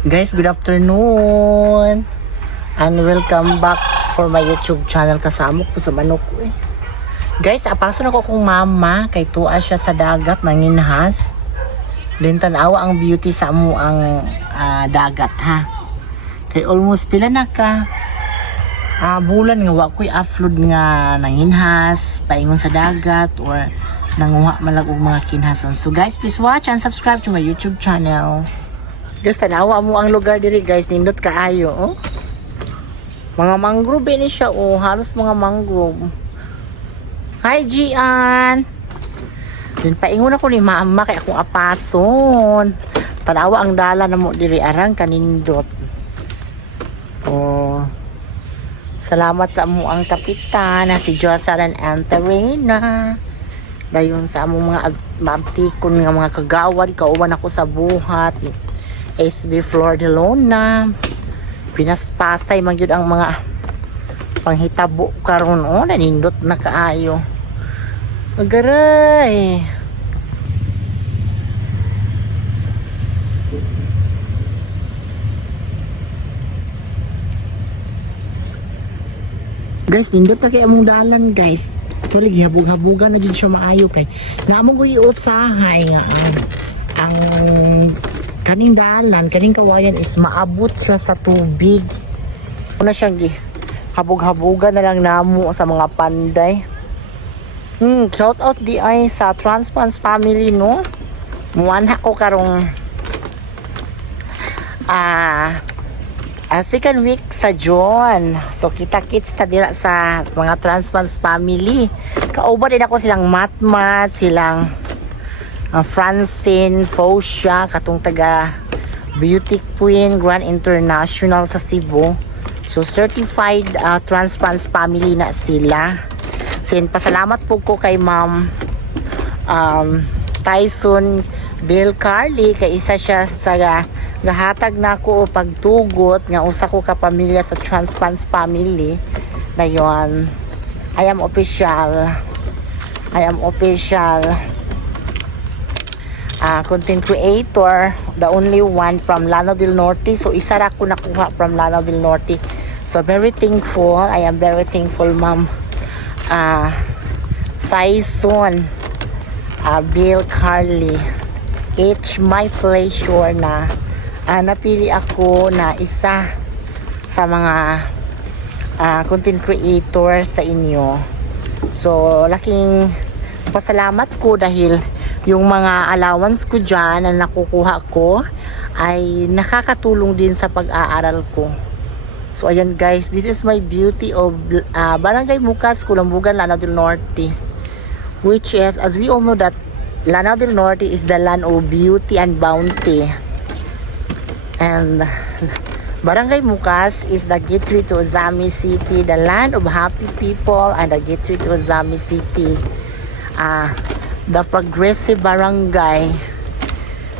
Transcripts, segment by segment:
Guys, good afternoon and welcome back for my YouTube channel. Kasama ko sa manok ko eh. Guys, apaso na ko kong mama kay tuwa siya sa dagat nanginhas. Then tanawa ang beauty sa amo ang dagat ha. Kay almost pila na ka bulan nga wa ko'y upload nga nanginhas, paingon sa dagat or nanguha man lang og mga kinhasan. So guys, please watch and subscribe to my YouTube channel. Guys, tanawa mo ang lugar diri guys, nindot kaayo oh. Mga mangrove ni siya oh, halos mga mangrove. Hi Gian. Din paingon ako ni mama kay akong apason. Tanawa ang dala na mo diri arang kanindot. Oh. Salamat sa amo ang kapitan na si Jocelyn Antarena. Dayon sa amo mga maabtikon nga mga kagawad kauban ako sa buhat. SB Flordelona. Pinaspasay man gyud ang mga panghitabo karon oh, nanindot na kaayo. Magaray. Guys, nindot na kay among dalan guys. Tulig habog-habugan na jud siya maayo kay. Nga among guiot sahay nga ang kaning dalan, kaning kawayan is maabot siya sa tubig. Una siyang habog-habugan na lang namo sa mga panday. Shout out di ay sa Transpans family no. Muanha ko karong second week sa June. So kita-kits ta dira sa mga Transpans family. Kauban din ako silang Matmat, silang Francine, Fosha, katong taga Beauty Queen, Grand International sa Cebu. So certified Transpans family na sila. Sin pasalamat po ko kay Ma'am Tyson Bill Carly kay isa siya sa gahatag na ko o pagtugot nga usa ko ka pamilya sa Transpans family. Dayon, I am official content creator, the only one from Lanao del Norte. So isa ra ko nakuha from Lanao del Norte. So very thankful. I am very thankful Ma'am Tyson Bill Carly. It's my pleasure na napili ako na isa sa mga content creator sa inyo. So laking pasalamat ko dahil yung mga allowance ko dyan na nakukuha ko ay nakakatulong din sa pag-aaral ko. So ayan guys, this is my beauty of Barangay Mucas, Kulambugan, Lanao del Norte, which is, as we all know that Lanao del Norte is the land of beauty and bounty, and Barangay Mucas is the gateway to Ozami City, the land of happy people, and the gateway to Ozami City, the progressive barangay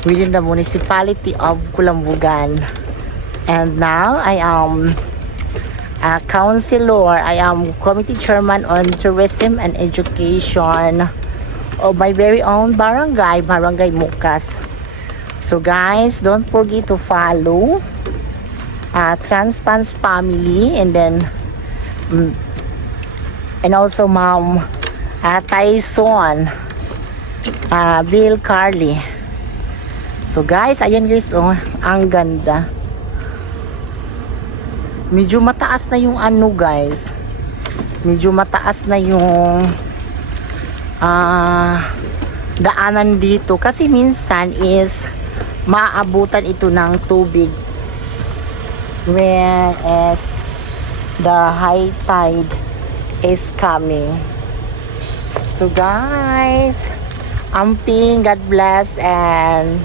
within the municipality of Kulambugan. And now I am a counselor. I am committee chairman on tourism and education of my very own barangay, Barangay Mucas. So guys, don't forget to follow Transpans family, and then and also Ma'am Tyson Bill Carly. So guys, ayan guys oh, ang ganda. Medyo mataas na yung ano guys. Medyo mataas na yung daanan dito kasi minsan is maabutan ito ng tubig whereas the high tide is coming. So guys, amping, God bless, and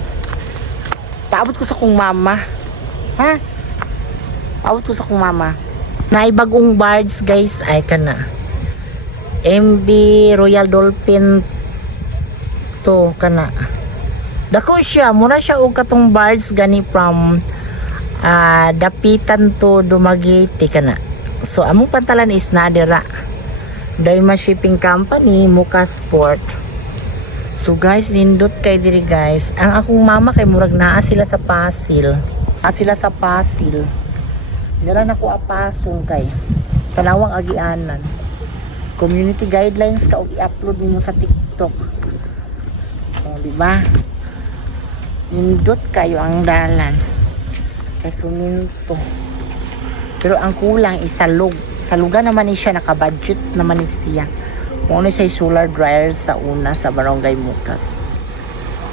paabot ko sa kong mama ha, paabot ko sa kong mama na ibagong birds guys ay kana MB Royal Dolphin to kana dako siya, mura siya og katong birds gani from Dapitan to Dumaguete kana. So among pantalan is nadira Daima Shipping Company, Mucas Port. So guys, nindot kay diri guys. Ang akong mama kay murag naa sila sa Pasil. Sila sa Pasil. Nila na ko apasong kay Tanawang agianan. Community guidelines ka og i-upload mo sa TikTok. O, di ba? Nindot kayo ang dalan. Kay suminto. Pero ang kulang isalog. Salugan naman ni siya, naka-budget naman ni siya. Kung ano siya solar dryer sa una sa Barangay Mukas.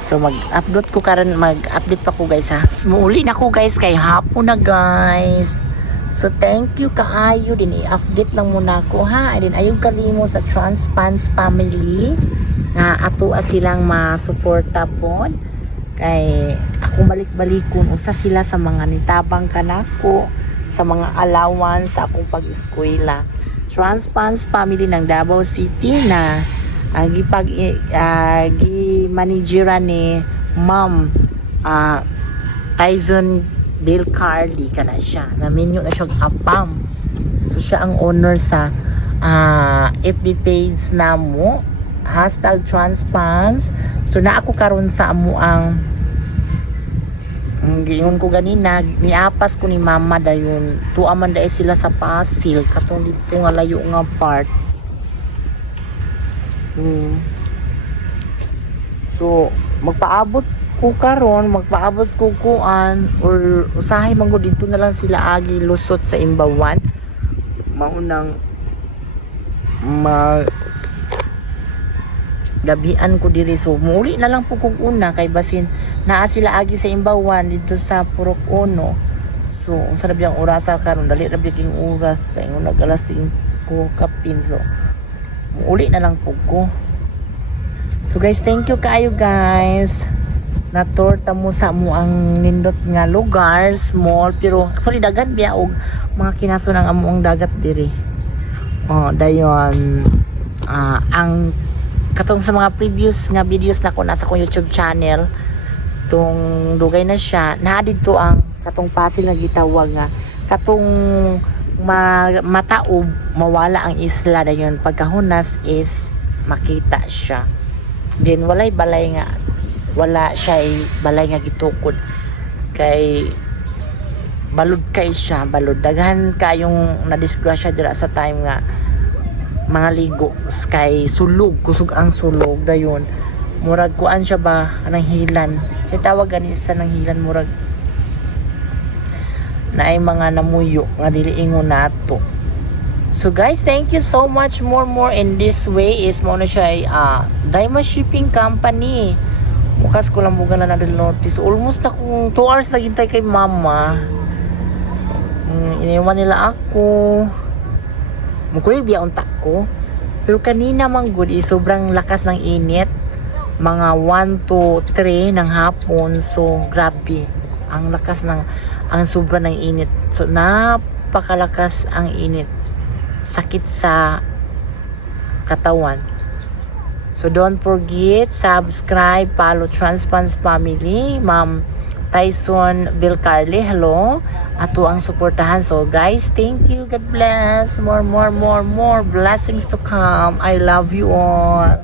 So mag-upload ko karon, mag-update pa ko guys ha. Muuli na ko guys kay hapon na guys. So thank you kaayo din, i-update lang muna ko ha. And then ayong karimo sa Transpans family nga ato silang masuporta po. Kay ako balik-balikon usa sila sa mga nitabang kanako sa mga allowance sa akong pag-eskwela. Transpans family ng Davao City na gi-manageran ni Ma'am Tyson Bill Carly kana siya. Naminyo na siya kapam. So siya ang owner sa FB page namo #Transpans. So na ako karon sa amo ang giingon ko ganina, niapas ko ni mama dayon. Tuaman dai sila sa Pasil katong dito nga layo nga part. So magpaabot ko karon, magpaabot ko kuan or usahay man ko dito na lang sila agi lusot sa Imbawan. Maunang gabian ko diri, so muli na lang po kung una kay basin naa sila agi sa Imbawan dito sa Purok Uno. So unsa na biyang orasa karon, dali ra biyang oras kay nag-alas 5 kapin. So muli na lang po ko. So guys, thank you kaayo guys. Natorta mo sa mo ang nindot nga lugar, small pero sorry dagan biya og mga kinason ang amo ang dagat diri. Dayon ang katong sa mga previous nga videos na ko nasa kong YouTube channel, tong dugay na siya naa dito ang katong Pasil nga gitawag nga katong mataob mawala ang isla dayon pagkahunas is makita siya. Then walay balay nga, wala siya balay nga gitukod kay balod kay siya, balod daghan kayong nadisgrasya dira sa time nga mga ligo kay sulog, kusog ang sulog dayon. Murag kuan siya ba anang hilan, si tawag gani sa nang hilan, murag na ay mga namuyo nga dili ingon nato. So guys, thank you so much. More in this way is mo na siya Diamond Shipping Company. Mukas ko lang buga na notice. Almost akong 2 hours naghintay kay mama. Iniwan nila ako. Mukuy biya unta ko. Pero kanina man good sobrang lakas ng init. Mga 1 to 3 ng hapon. So grabe. Ang lakas ng sobra ng init. So napakalakas ang init. Sakit sa katawan. So don't forget, subscribe, follow Transpans family, Ma'am Tyson Bill Carly, hello. Ato ang suportahan. So guys, thank you. God bless. More blessings to come. I love you all.